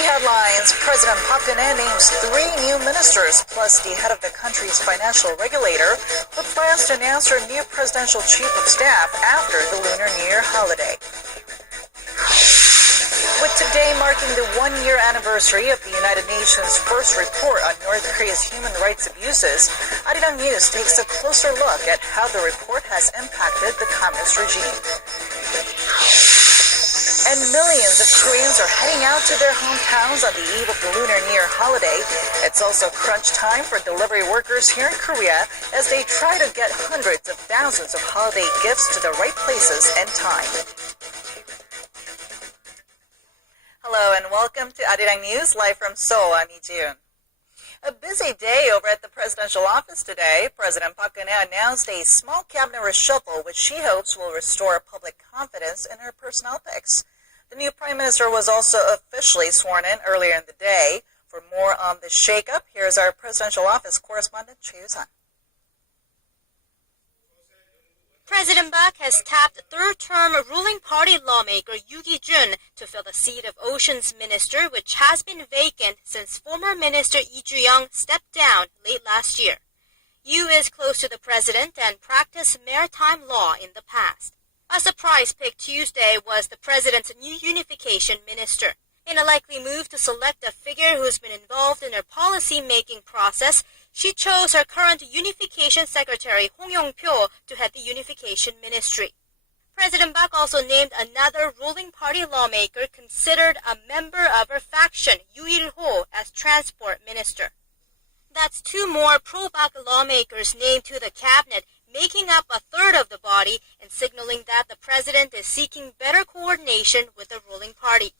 headlines. President Park Geun-hye names 3 new ministers, plus the head of the country's financial regulator, with plans to announce her new presidential chief of staff after the Lunar New Year holiday. With today marking the 1-year anniversary of the United Nations' first report on North Korea's human rights abuses, Arirang News takes a closer look at how the report has impacted the communist regime. And millions of Koreans are heading out to their hometowns on the eve of the Lunar New Year holiday. It's also crunch time for delivery workers here in Korea as they try to get hundreds of thousands of holiday gifts to the right places and time. Hello and welcome to Arirang News, live from Seoul. I'm Lee Ji-yoon. A busy day over at the presidential office today. President Park Geun-hye announced a small cabinet reshuffle, which she hopes will restore public confidence in her personnel picks. The new prime minister was also officially sworn in earlier in the day. For more on the shakeup, here's our presidential office correspondent, Choi Yoo-sun. President Park has tapped third-term ruling party lawmaker Yoo Ki-jun to fill the seat of Oceans Minister, which has been vacant since former Minister Lee Ju-young stepped down late last year. Yoo is close to the president and practiced maritime law in the past. A surprise pick Tuesday was the president's new Unification Minister. In a likely move to select a figure who's been involved in her policy-making process, she chose her current Unification Secretary Hong Yong-pyo to head the Unification Ministry. President Park also named another ruling party lawmaker considered a member of her faction, Yoo Il-ho, as Transport Minister. That's 2 more pro-Park lawmakers named to the cabinet, making up a third of the body and signaling that the president is seeking better coordination with the ruling party.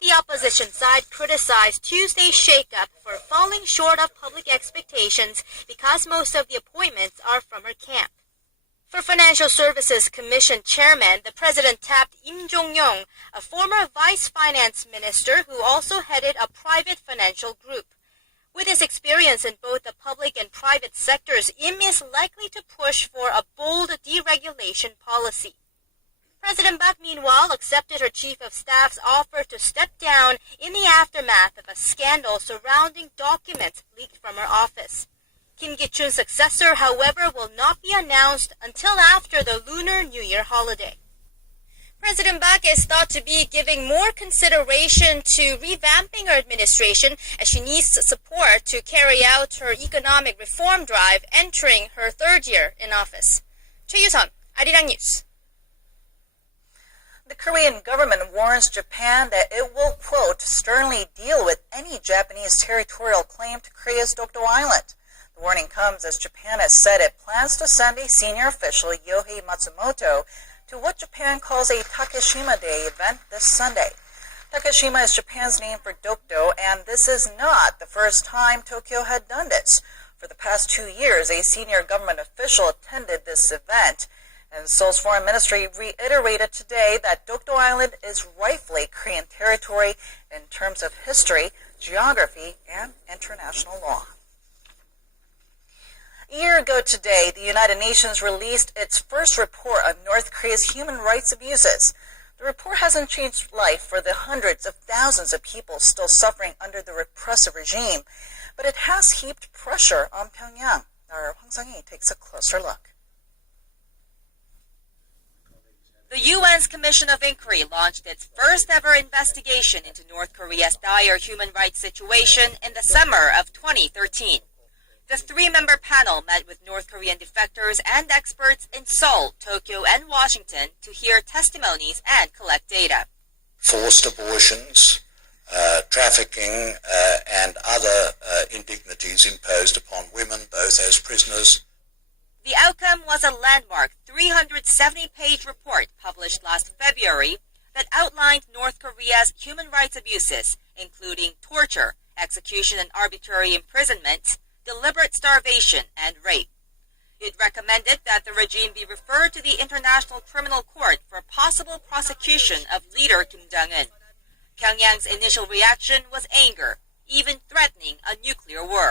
The opposition side criticized Tuesday's shakeup for falling short of public expectations because most of the appointments are from her camp. For Financial Services Commission Chairman, the president tapped Im Jong-yong, a former vice finance minister who also headed a private financial group. With his experience in both the public and private sectors, Im is likely to push for a bold deregulation policy. President Park, meanwhile, accepted her chief of staff's offer to step down in the aftermath of a scandal surrounding documents leaked from her office. Kim Ki-chun's successor, however, will not be announced until after the Lunar New Year holiday. President Park is thought to be giving more consideration to revamping her administration as she needs support to carry out her economic reform drive entering her 3rd year in office. Choi Yoo-sun, Arirang News. The Korean government warns Japan that it will, quote, sternly deal with any Japanese territorial claim to Korea's Dokdo Island. The warning comes as Japan has said it plans to send a senior official, Yohei Matsumoto, to what Japan calls a Takeshima Day event this Sunday. Takeshima is Japan's name for Dokdo, and this is not the first time Tokyo had done this. For the past 2 years, a senior government official attended this event, and Seoul's foreign ministry reiterated today that Dokdo Island is rightfully Korean territory in terms of history, geography, and international law. A year ago today, the United Nations released its first report on North Korea's human rights abuses. The report hasn't changed life for the hundreds of thousands of people still suffering under the repressive regime, but it has heaped pressure on Pyongyang. Our Hwang Sang-hee takes a closer look. The UN's Commission of Inquiry launched its first-ever investigation into North Korea's dire human rights situation in the summer of 2013. The 3-member panel met with North Korean defectors and experts in Seoul, Tokyo, and Washington to hear testimonies and collect data. Forced abortions, trafficking, and other indignities imposed upon women, both as prisoners. The outcome was a landmark 370-page report published last February that outlined North Korea's human rights abuses, including torture, execution and arbitrary imprisonment, deliberate starvation, and rape. It recommended that the regime be referred to the International Criminal Court for possible prosecution of leader Kim Jong-un. Pyongyang's initial reaction was anger, even threatening a nuclear war.